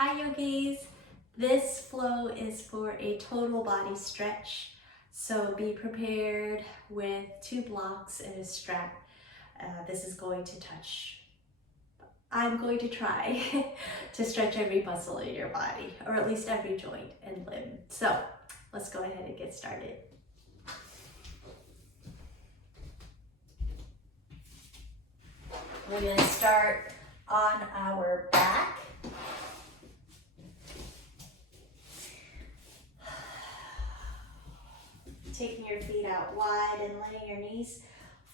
Hi yogis, this flow is for a total body stretch. So be prepared with 2 blocks and a strap. This is going to touch. I'm going to try to stretch every muscle in your body, or at least every joint and limb. So let's go ahead and get started. We're going to start on our back. Taking your feet out wide and letting your knees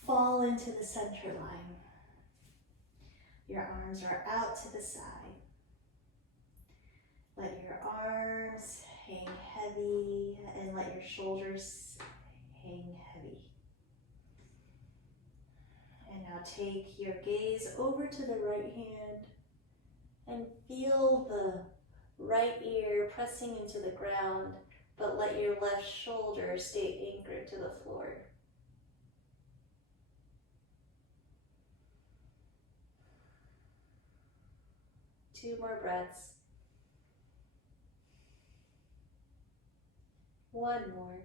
fall into the center line. Your arms are out to the side. Let your arms hang heavy and let your shoulders hang heavy. And now take your gaze over to the right hand and feel the right ear pressing into the ground, but let your left shoulder stay anchored to the floor. Two more breaths. One more.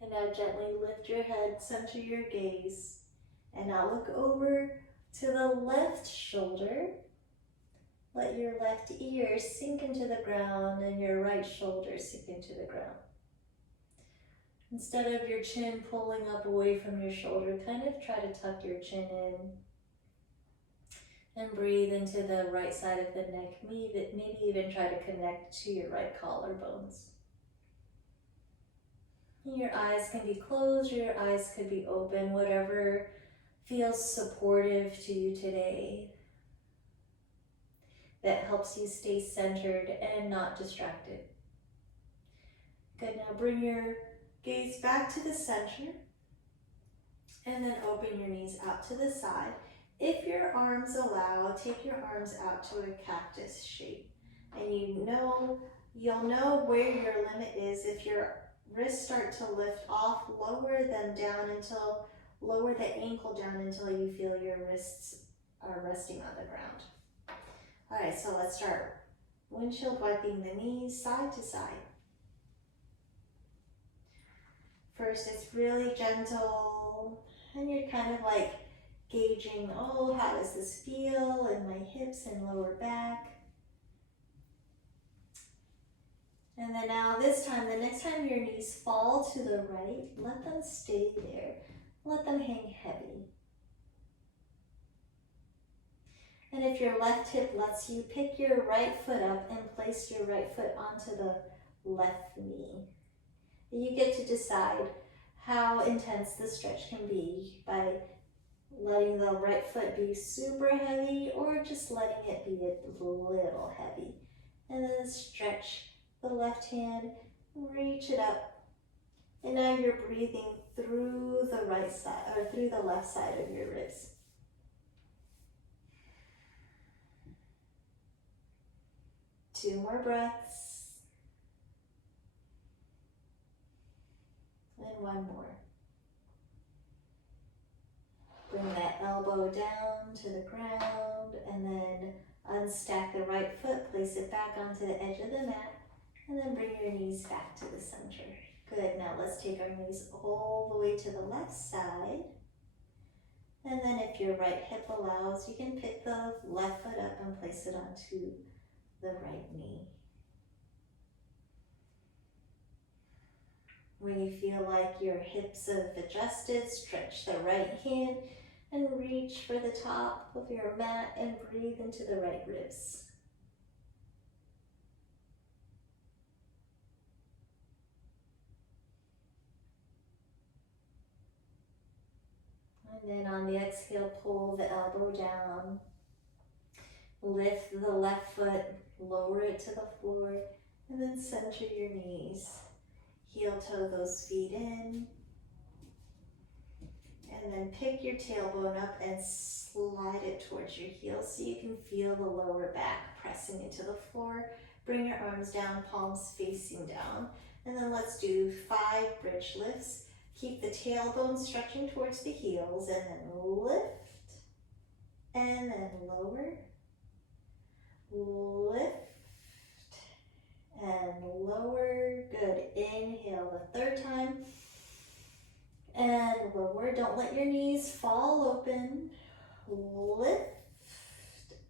And now gently lift your head, center your gaze, and now look over to the left shoulder. Let your left ear sink into the ground and your right shoulder sink into the ground. Instead of your chin pulling up away from your shoulder, kind of try to tuck your chin in and breathe into the right side of the neck. Maybe even try to connect to your right collarbones. Your eyes can be closed or your eyes could be open, whatever feels supportive to you today, that helps you stay centered and not distracted. Good, now bring your gaze back to the center and then open your knees out to the side. If your arms allow, take your arms out to a cactus shape. And you'll know where your limit is if your wrists start to lift off, lower the ankle down until you feel your wrists are resting on the ground. All right, so let's start windshield wiping the knees side to side. First, it's really gentle, and you're kind of like gauging, oh, how does this feel in my hips and lower back? And then now this time, the next time your knees fall to the right, let them stay there. Let them hang heavy. And if your left hip lets you, pick your right foot up and place your right foot onto the left knee. You get to decide how intense the stretch can be by letting the right foot be super heavy or just letting it be a little heavy. And then stretch the left hand, reach it up. And now you're breathing through the right side or through the left side of your ribs. Two more breaths. And one more. Bring that elbow down to the ground and then unstack the right foot, place it back onto the edge of the mat, and then bring your knees back to the center. Good, now let's take our knees all the way to the left side. And then if your right hip allows, you can pick the left foot up and place it onto the right knee. When you feel like your hips have adjusted, stretch the right hand and reach for the top of your mat and breathe into the right ribs. And then on the exhale, pull the elbow down. Lift the left foot, lower it to the floor, and then center your knees. Heel toe those feet in. And then pick your tailbone up and slide it towards your heels so you can feel the lower back pressing into the floor. Bring your arms down, palms facing down. And then let's do 5 bridge lifts. Keep the tailbone stretching towards the heels and then lift and then lower, lift, and lower. Good. Inhale the third time. And lower. Don't let your knees fall open. Lift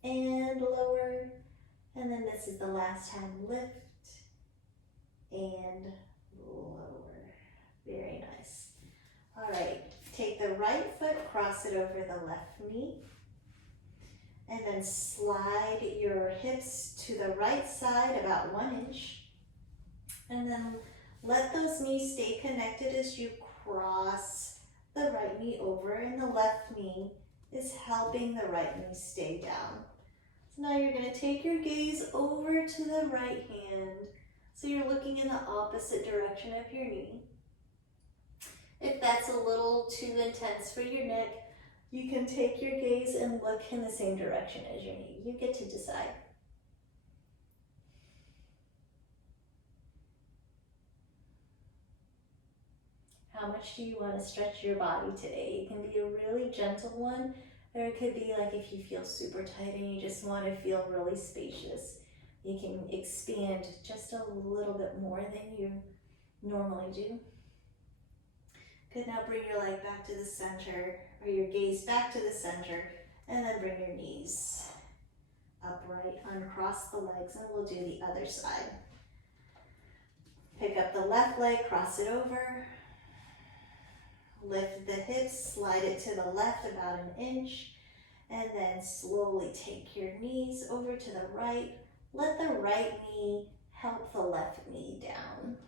and lower. And then this is the last time. Lift and lower. Very nice. All right. Take the right foot, cross it over the left knee. And then slide your hips to the right side about 1 inch. And then let those knees stay connected as you cross the right knee over, and the left knee is helping the right knee stay down. So now you're going to take your gaze over to the right hand. So you're looking in the opposite direction of your knee. If that's a little too intense for your neck, you can take your gaze and look in the same direction as your knee. You get to decide. How much do you want to stretch your body today? It can be a really gentle one, or it could be like if you feel super tight and you just want to feel really spacious. You can expand just a little bit more than you normally do. Good, now bring your leg back to the center, or your gaze back to the center, and then bring your knees upright, uncross the legs, and we'll do the other side. Pick up the left leg, cross it over, lift the hips, slide it to the left about 1 inch, and then slowly take your knees over to the right. Let the right knee help the left knee down.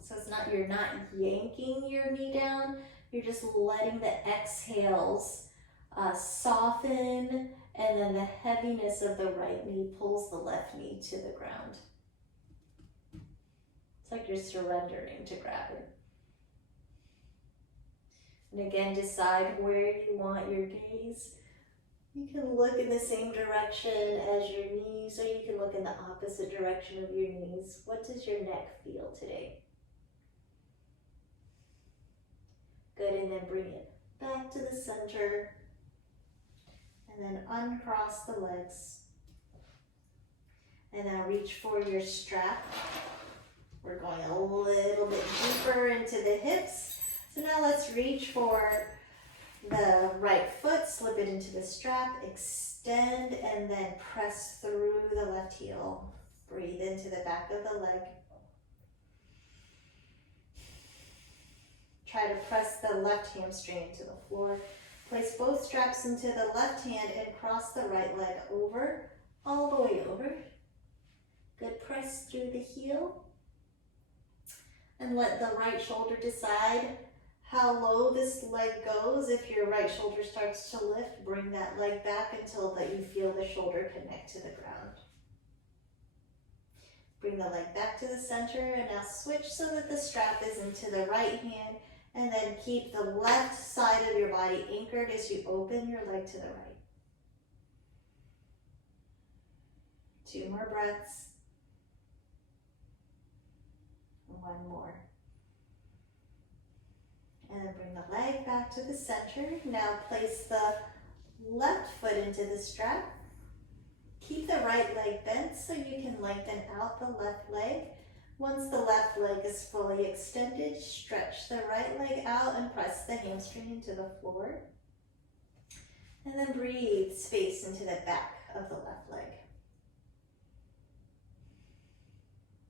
So it's not, you're not yanking your knee down, you're just letting the exhales soften, and then the heaviness of the right knee pulls the left knee to the ground. It's like you're surrendering to gravity. And again, decide where you want your gaze. You can look in the same direction as your knees, or you can look in the opposite direction of your knees. What does your neck feel today? Good, and then bring it back to the center. And then uncross the legs. And now reach for your strap. We're going a little bit deeper into the hips. So now let's reach for the right foot, slip it into the strap, extend, and then press through the left heel. Breathe into the back of the leg. Try to press the left hamstring into the floor. Place both straps into the left hand and cross the right leg over, all the way over. Good, press through the heel. And let the right shoulder decide how low this leg goes. If your right shoulder starts to lift, bring that leg back until that you feel the shoulder connect to the ground. Bring the leg back to the center, and now switch so that the strap is into the right hand, and then keep the left side of your body anchored as you open your leg to the right. 2 more breaths. 1 more. And then bring the leg back to the center. Now place the left foot into the strap. Keep the right leg bent so you can lengthen out the left leg. Once the left leg is fully extended, stretch the right leg out and press the hamstring into the floor. And then breathe space into the back of the left leg.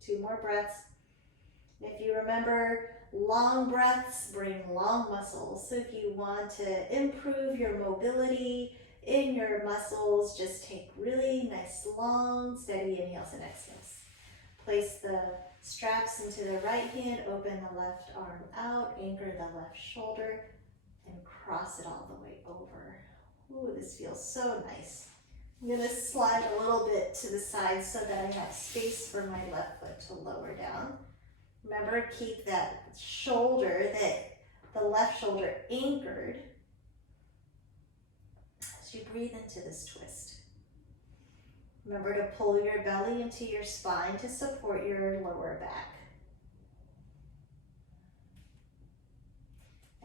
2 more breaths. If you remember, long breaths bring long muscles. So if you want to improve your mobility in your muscles, just take really nice, long, steady inhales and exhales. Place the straps into the right hand, open the left arm out, anchor the left shoulder, and cross it all the way over. Ooh, this feels so nice. I'm going to slide a little bit to the side so that I have space for my left foot to lower down. Remember, keep that shoulder, the left shoulder anchored as you breathe into this twist. Remember to pull your belly into your spine to support your lower back.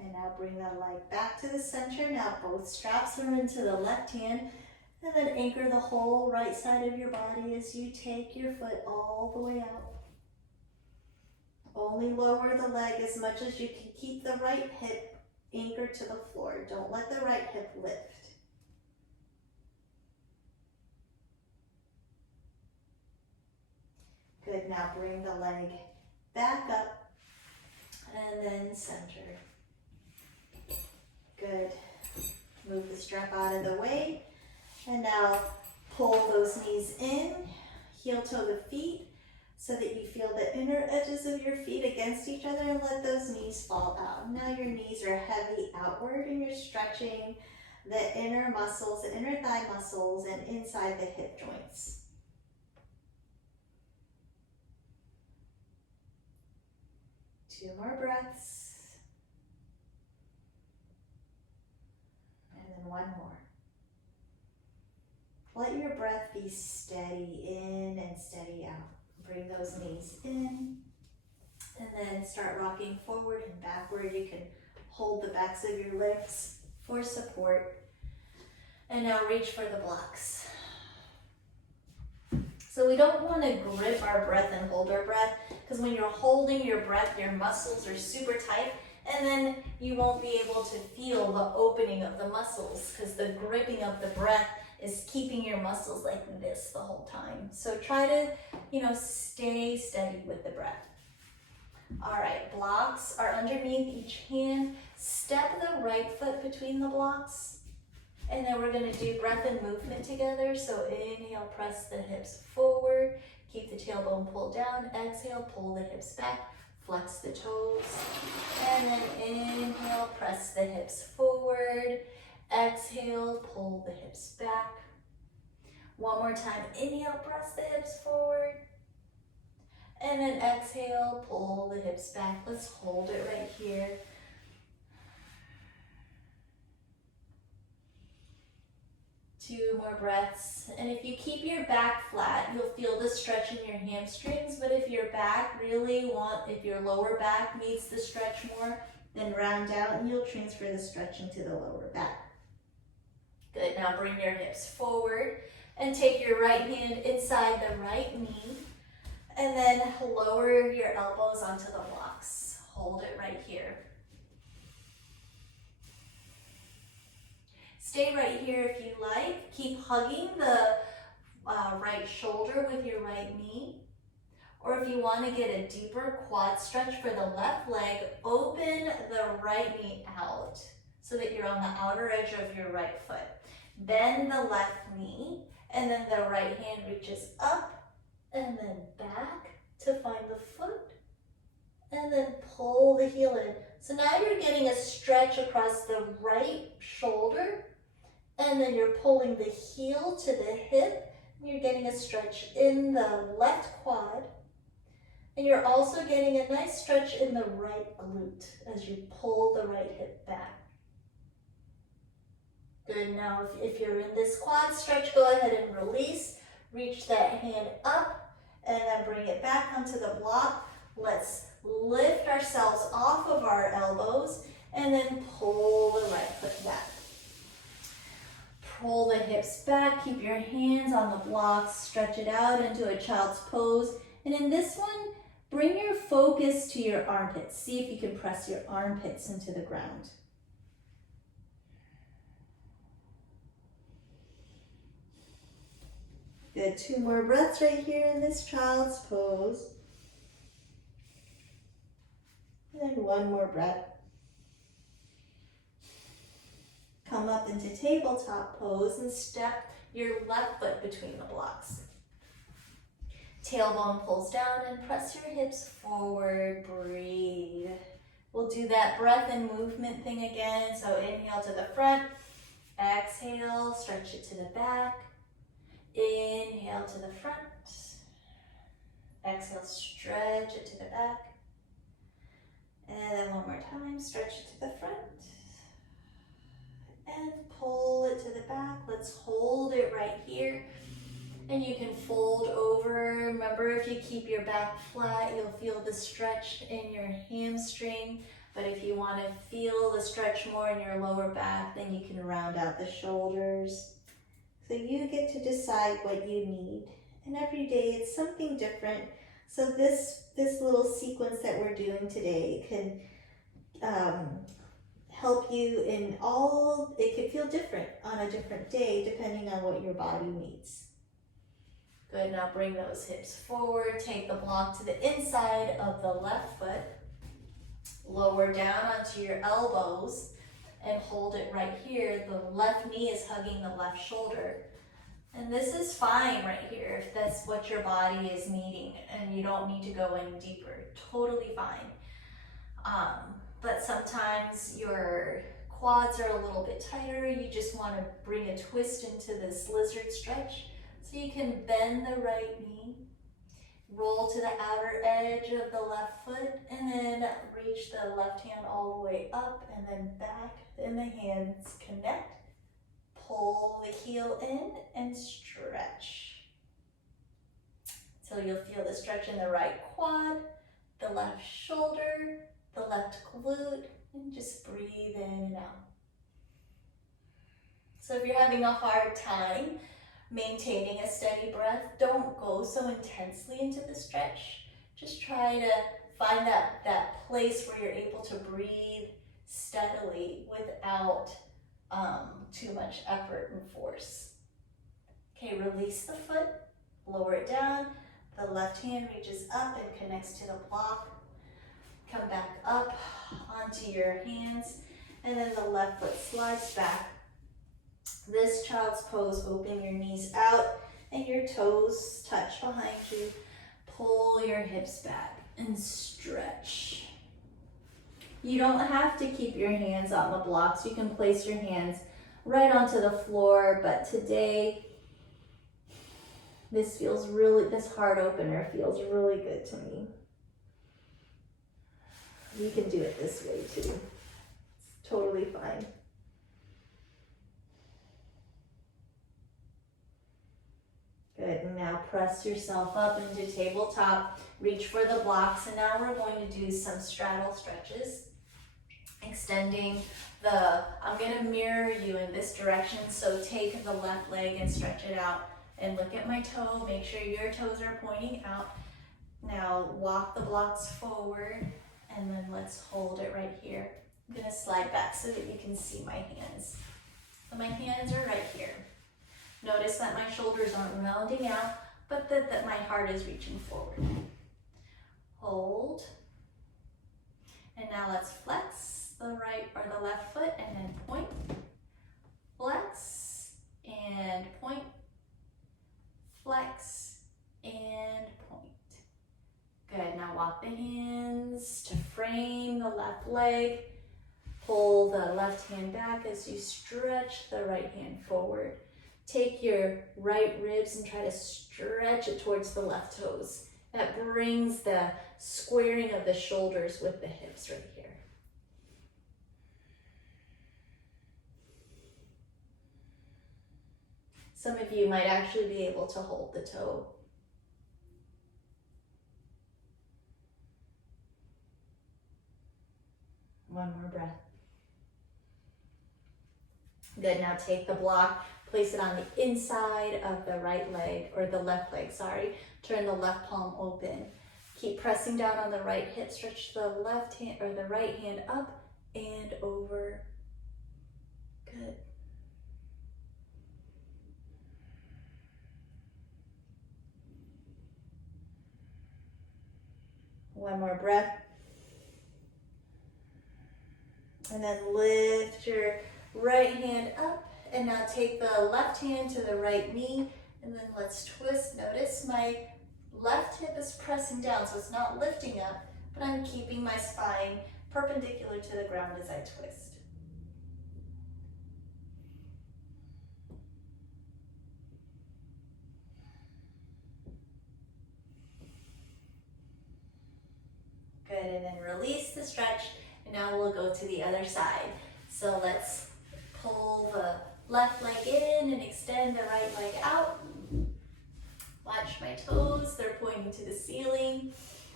And now bring the leg back to the center. Now both straps are into the left hand. And then anchor the whole right side of your body as you take your foot all the way out. Only lower the leg as much as you can. Keep the right hip anchored to the floor. Don't let the right hip lift. Good, now bring the leg back up and then center. Good. Move the strap out of the way. And now pull those knees in, heel toe the feet so that you feel the inner edges of your feet against each other and let those knees fall out. Now your knees are heavy outward and you're stretching the inner muscles, the inner thigh muscles and inside the hip joints. Two more breaths. And then one more. Let your breath be steady in and steady out. Bring those knees in and then start rocking forward and backward. You can hold the backs of your legs for support. And now reach for the blocks. So we don't want to grip our breath and hold our breath because when you're holding your breath, your muscles are super tight and then you won't be able to feel the opening of the muscles because the gripping of the breath is keeping your muscles like this the whole time. So try to, stay steady with the breath. All right, blocks are underneath each hand. Step the right foot between the blocks. And then we're gonna do breath and movement together. So inhale, press the hips forward. Keep the tailbone pulled down. Exhale, pull the hips back. Flex the toes. And then inhale, press the hips forward. Exhale, pull the hips back. One more time, inhale, press the hips forward. And then exhale, pull the hips back. Let's hold it right here. Two more breaths. And if you keep your back flat, you'll feel the stretch in your hamstrings. But if your if your lower back needs the stretch more, then round out and you'll transfer the stretching to the lower back. Good, now bring your hips forward and take your right hand inside the right knee and then lower your elbows onto the blocks. Hold it right here. Stay right here if you like. Keep hugging the right shoulder with your right knee. Or if you want to get a deeper quad stretch for the left leg, open the right knee out so that you're on the outer edge of your right foot. Bend the left knee, and then the right hand reaches up and then back to find the foot, and then pull the heel in. So now you're getting a stretch across the right shoulder, and then you're pulling the heel to the hip, and you're getting a stretch in the left quad, and you're also getting a nice stretch in the right glute as you pull the right hip back. Good, now if you're in this quad stretch, go ahead and release. Reach that hand up and then bring it back onto the block. Let's lift ourselves off of our elbows and then pull the right foot back. Pull the hips back, keep your hands on the blocks, stretch it out into a child's pose. And in this one, bring your focus to your armpits. See if you can press your armpits into the ground. Good, 2 more breaths right here in this child's pose. And then 1 more breath. Come up into tabletop pose and step your left foot between the blocks. Tailbone pulls down and press your hips forward, breathe. We'll do that breath and movement thing again. So inhale to the front, exhale, stretch it to the back. Inhale to the front, exhale, stretch it to the back, and then 1 more time, stretch it to the front, and pull it to the back. Let's hold it right here, and you can fold over. Remember, if you keep your back flat, you'll feel the stretch in your hamstring But if you want to feel the stretch more in your lower back, then you can round out the shoulders. So you get to decide what you need. And every day it's something different. So this little sequence that we're doing today can help you in all, it could feel different on a different day depending on what your body needs. Good, now bring those hips forward, take the block to the inside of the left foot, lower down onto your elbows and hold it right here. The left knee is hugging the left shoulder. And this is fine right here if that's what your body is needing and you don't need to go in deeper, totally fine. But sometimes your quads are a little bit tighter, you just want to bring a twist into this lizard stretch. So you can bend the right knee, roll to the outer edge of the left foot, and then reach the left hand all the way up and then back, and the hands connect. Pull the heel in and stretch. So you'll feel the stretch in the right quad, the left shoulder, the left glute, and just breathe in and out. So if you're having a hard time maintaining a steady breath, don't go so intensely into the stretch. Just try to find that place where you're able to breathe steadily without too much effort and force. Okay, release the foot, lower it down. The left hand reaches up and connects to the block. Come back up onto your hands, and then the left foot slides back. This child's pose, open your knees out and your toes touch behind you. Pull your hips back and stretch. You don't have to keep your hands on the blocks. You can place your hands right onto the floor, but today, this heart opener feels really good to me. You can do it this way too. It's totally fine. Good, and now press yourself up into tabletop. Reach for the blocks, and now we're going to do some straddle stretches. Extending I'm gonna mirror you in this direction, so take the left leg and stretch it out. And look at my toe, make sure your toes are pointing out. Now walk the blocks forward, and then let's hold it right here. I'm gonna slide back so that you can see my hands. So my hands are right here. Notice that my shoulders aren't rounding out, but that my heart is reaching forward. Hold. And now let's flex the right or the left foot and then point. Flex and point. Flex and point. Good, now walk the hands to frame the left leg. Pull the left hand back as you stretch the right hand forward. Take your right ribs and try to stretch it towards the left toes. That brings the squaring of the shoulders with the hips right here. Some of you might actually be able to hold the toe. One more breath. Good, now take the block, place it on the inside of the right leg, or the left leg, sorry. Turn the left palm open. Keep pressing down on the right hip. Stretch the left hand or the right hand up and over. Good. One more breath. And then lift your right hand up, and now take the left hand to the right knee, and then let's twist. Notice my left hip is pressing down, so it's not lifting up, but I'm keeping my spine perpendicular to the ground as I twist. Good, and then release the stretch, and now we'll go to the other side. So let's pull the left leg in and extend the right leg out. Watch my toes, they're pointing to the ceiling.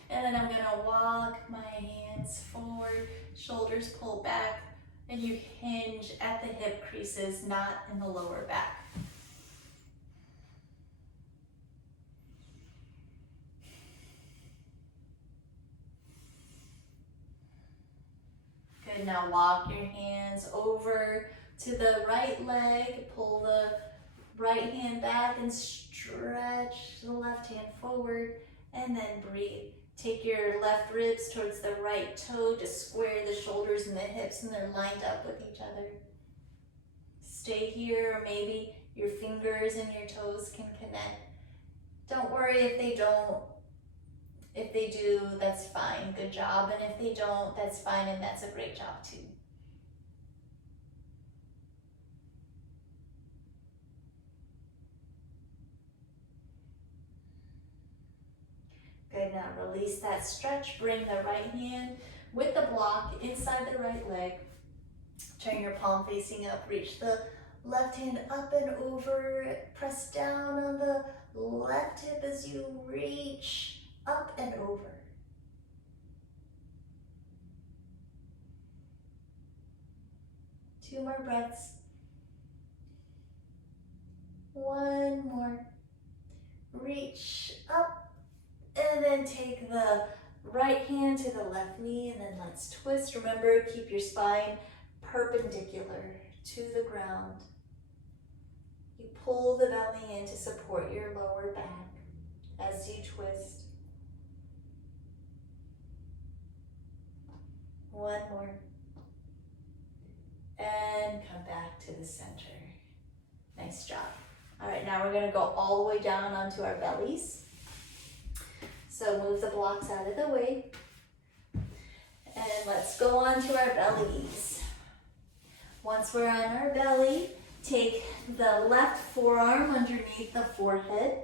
And then I'm gonna walk my hands forward, shoulders pull back, and you hinge at the hip creases, not in the lower back. Good, now walk your hands over to the right leg, pull the right hand back and stretch the left hand forward, and then breathe. Take your left ribs towards the right toe to square the shoulders and the hips, and they're lined up with each other. Stay here, or maybe your fingers and your toes can connect. Don't worry if they don't. If they do, that's fine, good job. And if they don't, that's fine, and that's a great job too. Good, now release that stretch. Bring the right hand with the block inside the right leg. Turn your palm facing up. Reach the left hand up and over. Press down on the left hip as you reach up and over. Two more breaths. One more. Reach up. And then take the right hand to the left knee, and then let's twist. Remember, keep your spine perpendicular to the ground. You pull the belly in to support your lower back as you twist. One more. And come back to the center. Nice job. All right, now we're gonna go all the way down onto our bellies. So move the blocks out of the way. And let's go on to our bellies. Once we're on our belly, take the left forearm underneath the forehead.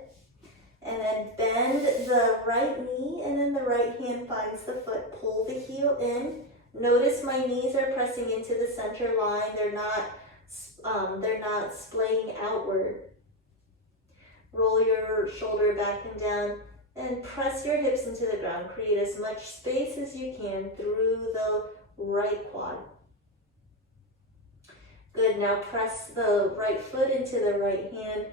And then bend the right knee, and then the right hand finds the foot. Pull the heel in. Notice my knees are pressing into the center line. They're not splaying outward. Roll your shoulder back and down. And press your hips into the ground. Create as much space as you can through the right quad. Good, now press the right foot into the right hand.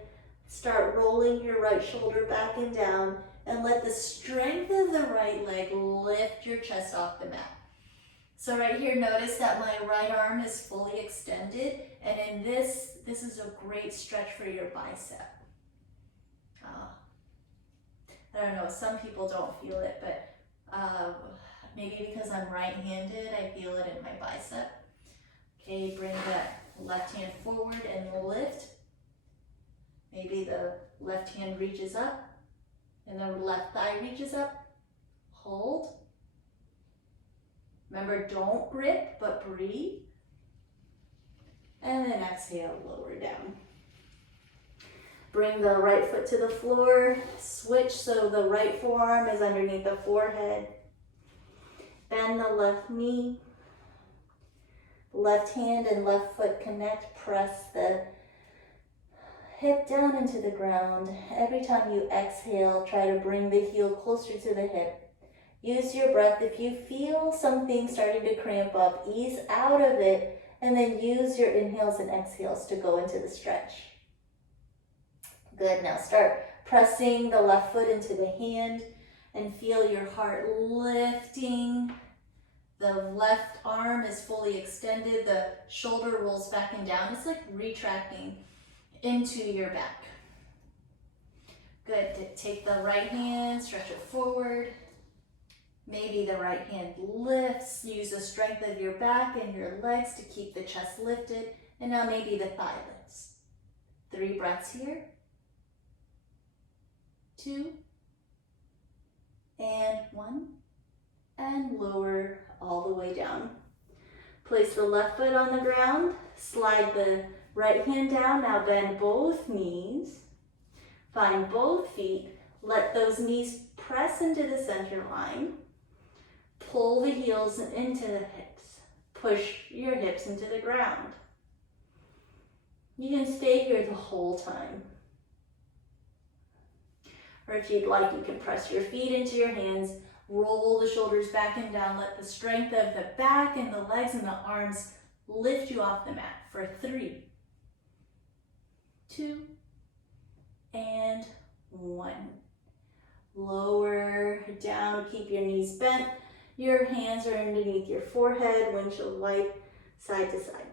Start rolling your right shoulder back and down, and let the strength of the right leg lift your chest off the mat. So right here, notice that my right arm is fully extended, and in this is a great stretch for your bicep. I don't know, some people don't feel it, but maybe because I'm right-handed, I feel it in my bicep. Okay, bring that left hand forward and lift. Maybe the left hand reaches up, and the left thigh reaches up. Hold. Remember, don't grip, but breathe. And then exhale, lower down. Bring the right foot to the floor, switch so the right forearm is underneath the forehead. Bend the left knee. Left hand and left foot connect. Press the hip down into the ground. Every time you exhale, try to bring the heel closer to the hip. Use your breath. If you feel something starting to cramp up, ease out of it, and then use your inhales and exhales to go into the stretch. Good, now start pressing the left foot into the hand and feel your heart lifting. The left arm is fully extended. The shoulder rolls back and down. It's like retracting into your back. Good, take the right hand, stretch it forward. Maybe the right hand lifts. Use the strength of your back and your legs to keep the chest lifted. And now maybe the thigh lifts. 3 breaths here. 2, and 1, and lower all the way down. Place the left foot on the ground, slide the right hand down, now bend both knees, find both feet, let those knees press into the center line, pull the heels into the hips, push your hips into the ground. You can stay here the whole time. Or if you'd like, you can press your feet into your hands, Roll the shoulders back and down. Let the strength of the back and the legs and the arms lift you off the mat for 3, 2, and 1. Lower down, keep your knees bent. Your hands are underneath your forehead, windshield wide, side to side.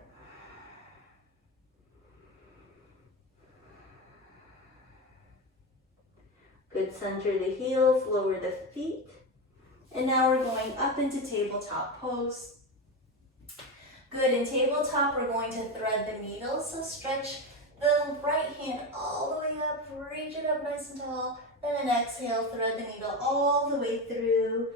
Good, center the heels, lower the feet. And now we're going up into tabletop pose. Good, in tabletop we're going to thread the needle, so stretch the right hand all the way up, reach it up nice and tall, and then exhale, thread the needle all the way through,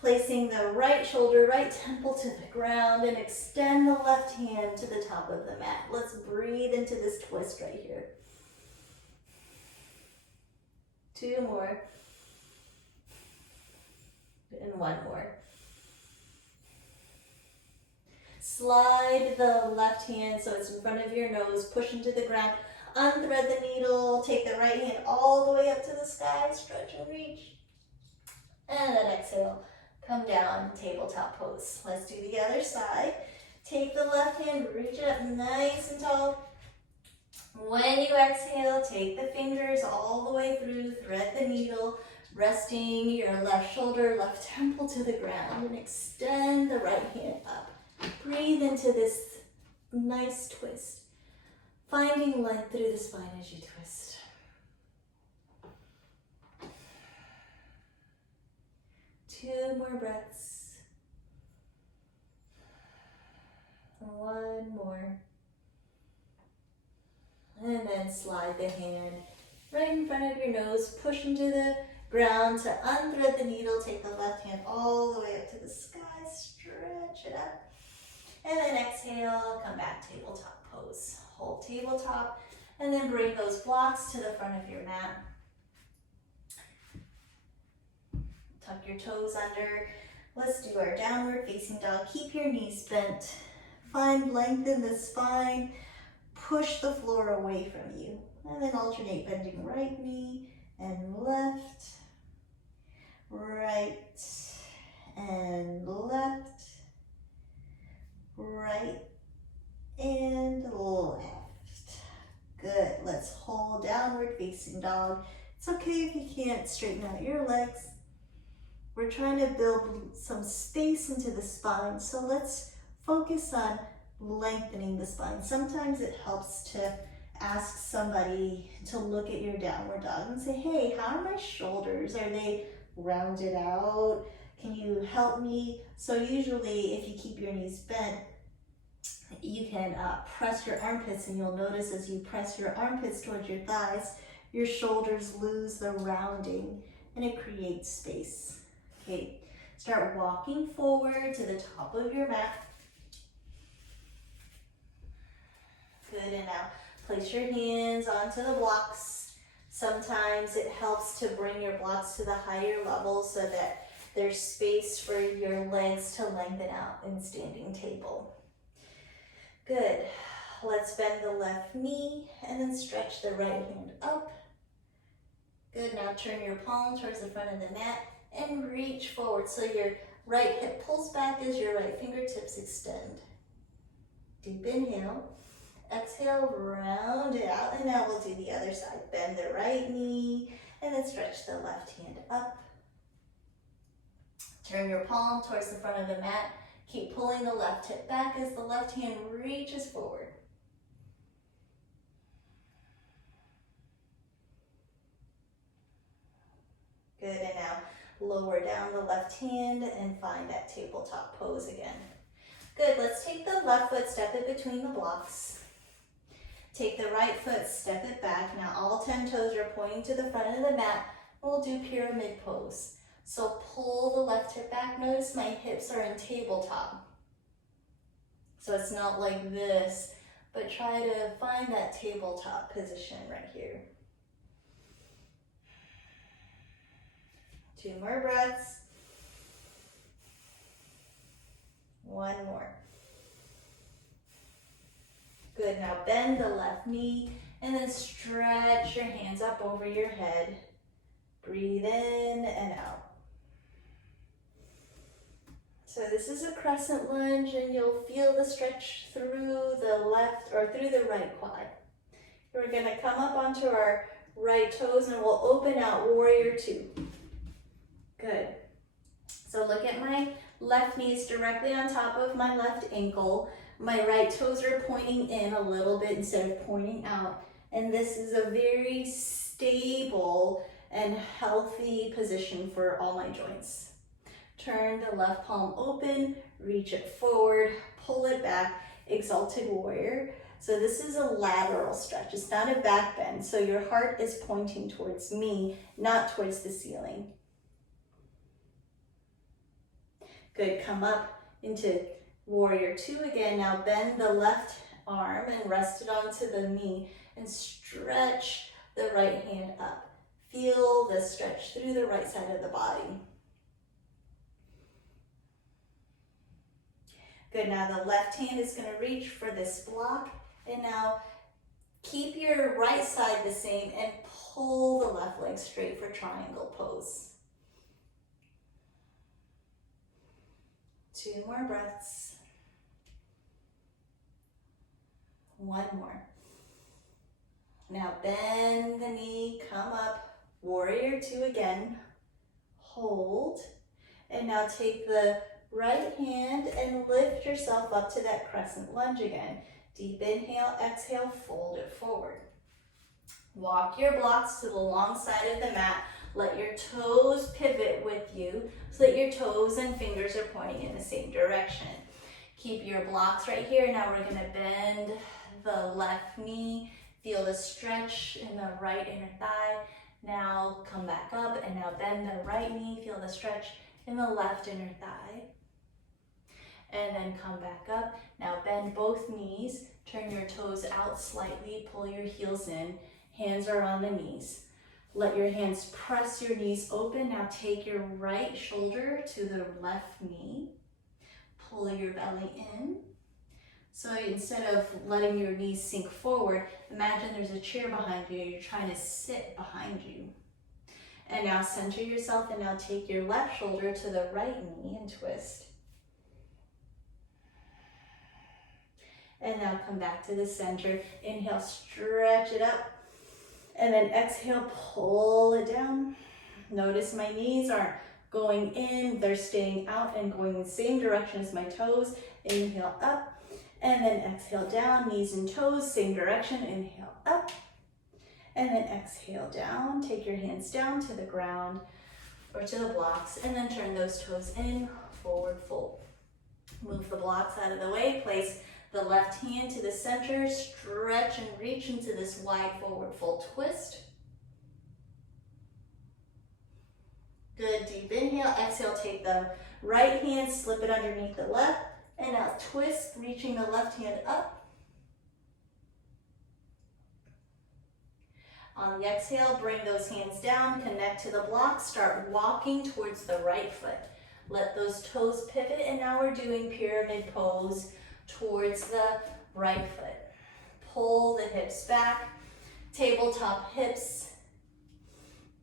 placing the right shoulder, right temple to the ground, and extend the left hand to the top of the mat. Let's breathe into this twist right here. 2 more. And 1 more. Slide the left hand so it's in front of your nose, push into the ground, unthread the needle, take the right hand all the way up to the sky, stretch and reach. And then exhale, come down, tabletop pose. Let's do the other side. Take the left hand, reach it up nice and tall. When you exhale, take the fingers all the way through, thread the needle, resting your left shoulder, left temple to the ground, and extend the right hand up. Breathe into this nice twist, finding length through the spine as you twist. Two more breaths. 1 more. And then slide the hand right in front of your nose, push into the ground to unthread the needle, take the left hand all the way up to the sky, stretch it up. And then exhale, come back, tabletop pose. Hold tabletop, and then bring those blocks to the front of your mat. Tuck your toes under. Let's do our downward facing dog. Keep your knees bent. Find length in the spine. Push the floor away from you. And then alternate bending right knee and left, right and left, right and left. Good. Let's hold downward facing dog. It's okay if you can't straighten out your legs. We're trying to build some space into the spine, so let's focus on lengthening the spine. Sometimes it helps to ask somebody to look at your downward dog and say, hey, how are my shoulders? Are they rounded out? Can you help me? So usually if you keep your knees bent, you can press your armpits, and you'll notice as you press your armpits towards your thighs, your shoulders lose the rounding and it creates space. Okay, start walking forward to the top of your mat. Good, and now place your hands onto the blocks. Sometimes it helps to bring your blocks to the higher level so that there's space for your legs to lengthen out in standing table. Good. Let's bend the left knee and then stretch the right hand up. Good. Now turn your palm towards the front of the mat and reach forward so your right hip pulls back as your right fingertips extend. Deep inhale. Exhale, round it out, and now we'll do the other side. Bend the right knee and then stretch the left hand up. Turn your palm towards the front of the mat. Keep pulling the left hip back as the left hand reaches forward. Good, and now lower down the left hand and find that tabletop pose again. Good, let's take the left foot, step it between the blocks. Take the right foot, step it back. Now all 10 toes are pointing to the front of the mat. We'll do pyramid pose. So pull the left hip back. Notice my hips are in tabletop. So it's not like this, but try to find that tabletop position right here. 2 more breaths. 1 more. Good, now bend the left knee and then stretch your hands up over your head. Breathe in and out. So this is a crescent lunge, and you'll feel the stretch through the left or through the right quad. We're gonna come up onto our right toes and we'll open out warrior two. Good. So look at my left knees directly on top of my left ankle. My right toes are pointing in a little bit instead of pointing out. And this is a very stable and healthy position for all my joints. Turn the left palm open, reach it forward, pull it back, exalted warrior. So this is a lateral stretch. It's not a back bend. So your heart is pointing towards me, not towards the ceiling. Good, come up into warrior two again. Now bend the left arm and rest it onto the knee and stretch the right hand up. Feel the stretch through the right side of the body. Good, now the left hand is gonna reach for this block, and now keep your right side the same and pull the left leg straight for triangle pose. 2 more breaths. 1 more. Now bend the knee, come up, warrior two again, hold, and now take the right hand and lift yourself up to that crescent lunge again. Deep inhale, exhale, fold it forward. Walk your blocks to the long side of the mat. Let your toes pivot with you so that your toes and fingers are pointing in the same direction. Keep your blocks right here. Now we're gonna bend the left knee. Feel the stretch in the right inner thigh. Now come back up and now bend the right knee. Feel the stretch in the left inner thigh. And then come back up. Now bend both knees. Turn your toes out slightly. Pull your heels in. Hands are on the knees. Let your hands press your knees open. Now take your right shoulder to the left knee. Pull your belly in. So instead of letting your knees sink forward, imagine there's a chair behind you. You're trying to sit behind you. And now center yourself and now take your left shoulder to the right knee and twist. And now come back to the center. Inhale, stretch it up. And then exhale, pull it down. Notice my knees aren't going in, they're staying out and going in the same direction as my toes. Inhale up, and then exhale down, knees and toes, same direction. Inhale up, and then exhale down. Take your hands down to the ground or to the blocks, and then turn those toes in, forward fold. Move the blocks out of the way, place the left hand to the center, stretch and reach into this wide forward fold twist. Good, deep inhale, exhale, take the right hand, slip it underneath the left, and now twist, reaching the left hand up. On the exhale, bring those hands down, connect to the block, start walking towards the right foot. Let those toes pivot, and now we're doing pyramid pose towards the right foot. Pull the hips back, tabletop hips,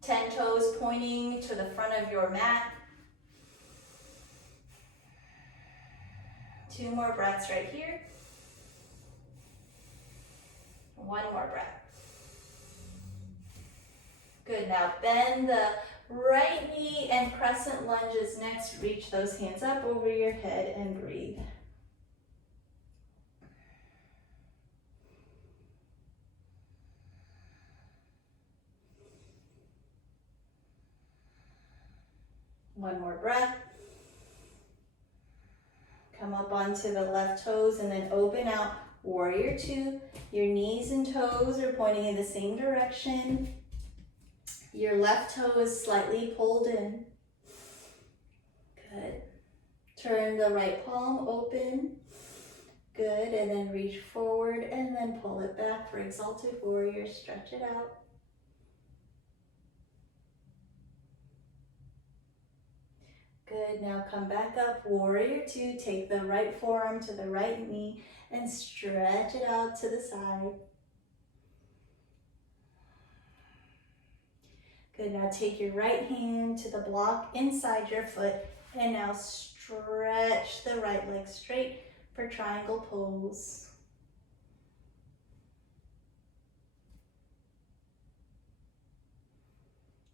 10 toes pointing to the front of your mat. 2 more breaths right here. 1 more breath. Good, now bend the right knee and crescent lunges next. Reach those hands up over your head and breathe. One more breath. Come up onto the left toes and then open out, warrior two. Your knees and toes are pointing in the same direction. Your left toe is slightly pulled in. Good. Turn the right palm open. Good, and then reach forward and then pull it back for exalted warrior. Stretch it out. Good, now come back up, warrior two. Take the right forearm to the right knee and stretch it out to the side. Good, now take your right hand to the block inside your foot And now stretch the right leg straight for triangle pose.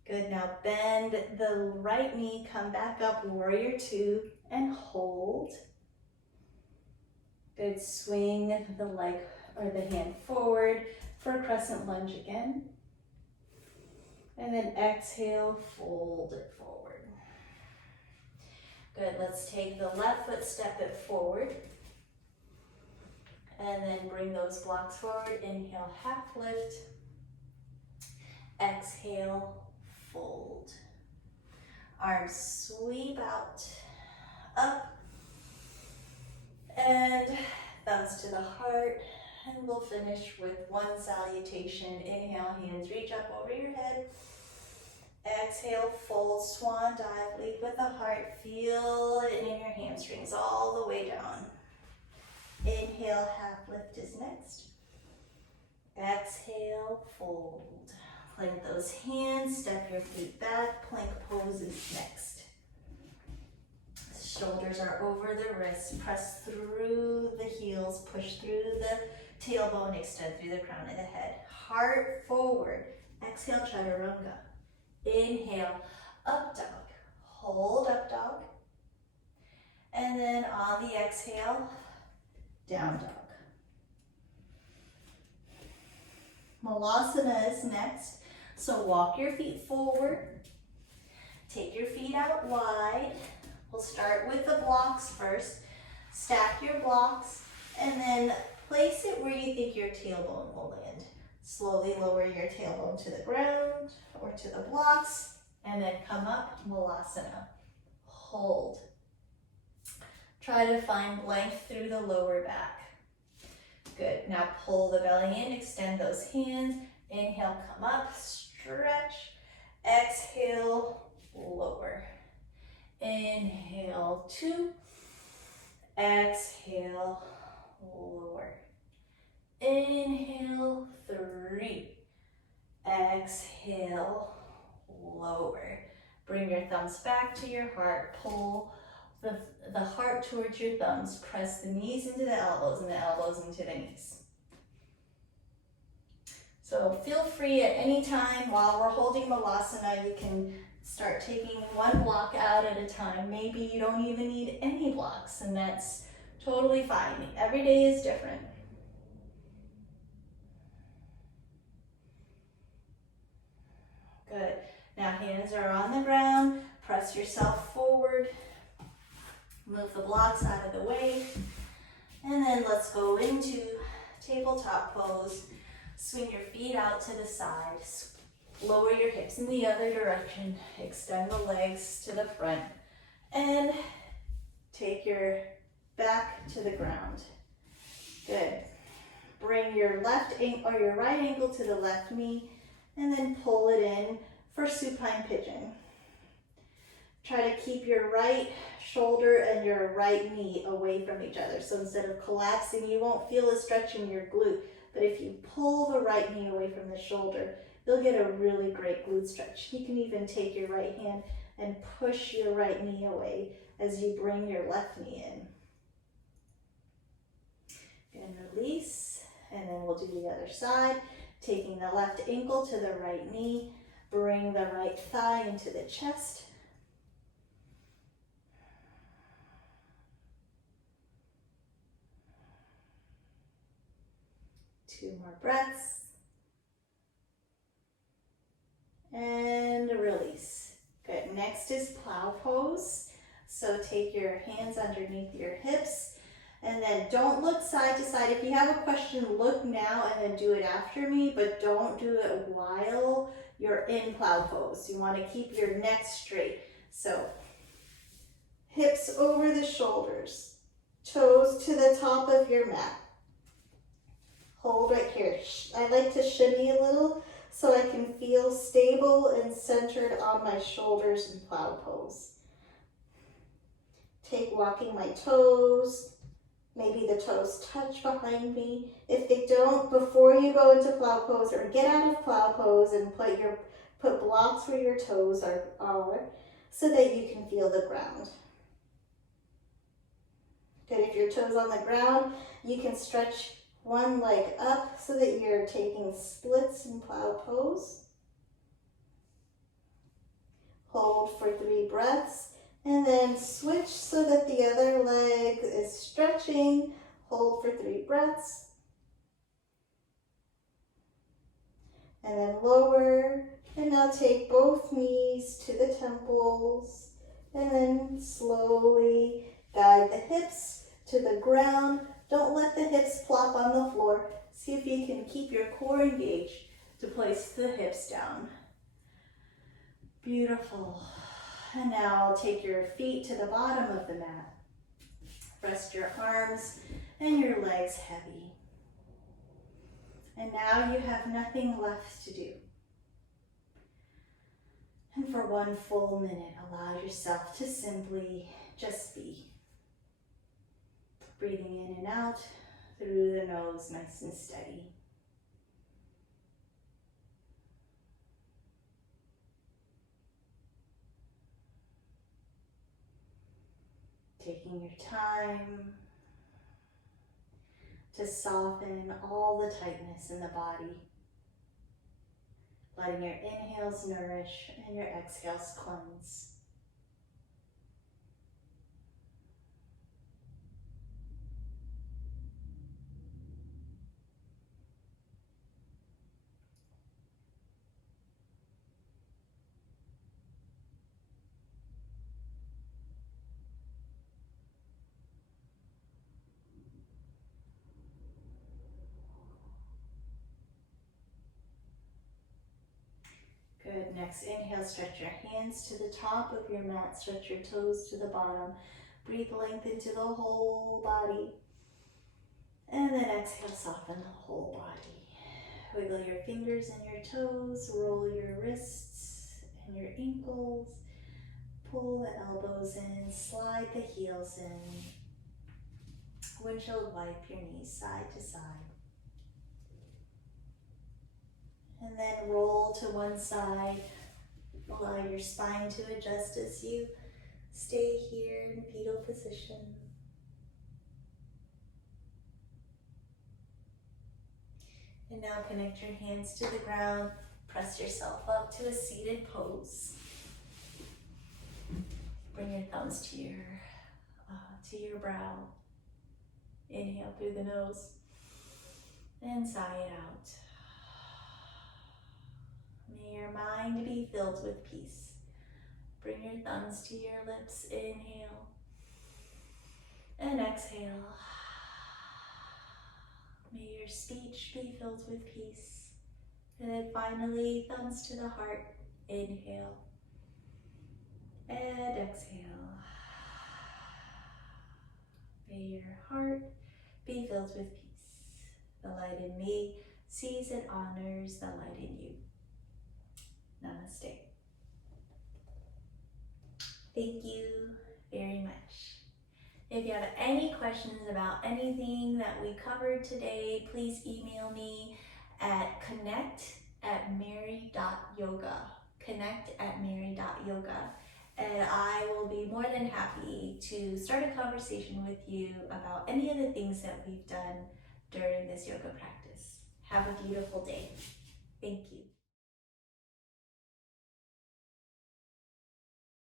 Good, now bend the right knee, come back up, warrior two, and hold. Good, swing the leg or the hand forward for a crescent lunge again. And then exhale, fold it forward. Good, let's take the left foot, step it forward. And then bring those blocks forward. Inhale, half lift. Exhale, fold. Arms sweep out, up, and thumbs to the heart. And we'll finish with one salutation. Inhale, hands reach up over your head. Exhale, fold, swan dive, lead with the heart. Feel it in your hamstrings all the way down. Inhale, half lift is next. Exhale, fold. Plank those hands, step your feet back. Plank pose is next. Shoulders are over the wrists. Press through the heels, push through the tailbone, extend through the crown of the head. Heart forward. Exhale, chaturanga. Inhale, up dog. Hold up dog. And then on the exhale, down dog. Malasana is next. So walk your feet forward. Take your feet out wide. We'll start with the blocks first. Stack your blocks and then place it where you think your tailbone will land. Slowly lower your tailbone to the ground or to the blocks and then come up, Malasana. Hold. Try to find length through the lower back. Good, now pull the belly in, extend those hands. Inhale, come up, stretch. Exhale, lower. Inhale, two. Exhale, lower. Inhale, three. Exhale, lower. Bring your thumbs back to your heart. Pull the heart towards your thumbs. Press the knees into the elbows and the elbows into the knees. So feel free at any time while we're holding Malasana, you can start taking one block out at a time. Maybe you don't even need any blocks, and that's totally fine. Every day is different. Good. Now hands are on the ground. Press yourself forward. Move the blocks out of the way. And then let's go into tabletop pose. Swing your feet out to the side. Lower your hips in the other direction. Extend the legs to the front. And take your back to the ground. Good. Bring your left ankle or your right ankle to the left knee and then pull it in for supine pigeon. Try to keep your right shoulder and your right knee away from each other. So instead of collapsing, you won't feel a stretch in your glute. But if you pull the right knee away from the shoulder, you'll get a really great glute stretch. You can even take your right hand and push your right knee away as you bring your left knee in. And release, and then we'll do the other side. Taking the left ankle to the right knee, bring the right thigh into the chest. Two more breaths. And release. Good. Next is plow pose. So take your hands underneath your hips and then don't look side to side. If you have a question, look now and then do it after me, but don't do it while you're in plow pose. You want to keep your neck straight. So hips over the shoulders, toes to the top of your mat. Hold right here. I like to shimmy a little so I can feel stable and centered on my shoulders in plow pose. Take walking my toes. Maybe the toes touch behind me. If they don't, before you go into plow pose or get out of plow pose and put blocks where your toes are so that you can feel the ground. Good. If your toes on the ground, you can stretch one leg up so that you're taking splits in plow pose. Hold for 3 breaths, and then switch so that the other leg is stretching. Hold for 3 breaths. And then lower, and now take both knees to the temples, and then slowly guide the hips to the ground. Don't let the hips plop on the floor. See if you can keep your core engaged to place the hips down. Beautiful. And now take your feet to the bottom of the mat. Rest your arms and your legs heavy. And now you have nothing left to do. And for 1 full minute, allow yourself to simply just be. Breathing in and out through the nose, nice and steady. Taking your time to soften all the tightness in the body. Letting your inhales nourish and your exhales cleanse. Good. Next, inhale, stretch your hands to the top of your mat. Stretch your toes to the bottom. Breathe length into the whole body. And then exhale, soften the whole body. Wiggle your fingers and your toes. Roll your wrists and your ankles. Pull the elbows in. Slide the heels in. Windshield wipe your knees side to side. And then roll to one side. Allow your spine to adjust as you stay here in fetal position. And now connect your hands to the ground. Press yourself up to a seated pose. Bring your thumbs to your brow. Inhale through the nose and sigh it out. May your mind be filled with peace. Bring your thumbs to your lips. Inhale and exhale. May your speech be filled with peace. And then finally, thumbs to the heart. Inhale and exhale. May your heart be filled with peace. The light in me sees and honors the light in you. Namaste. Thank you very much. If you have any questions about anything that we covered today, please email me at connect@Mary.Yoga. Connect@Mary.Yoga. And I will be more than happy to start a conversation with you about any of the things that we've done during this yoga practice. Have a beautiful day. Thank you.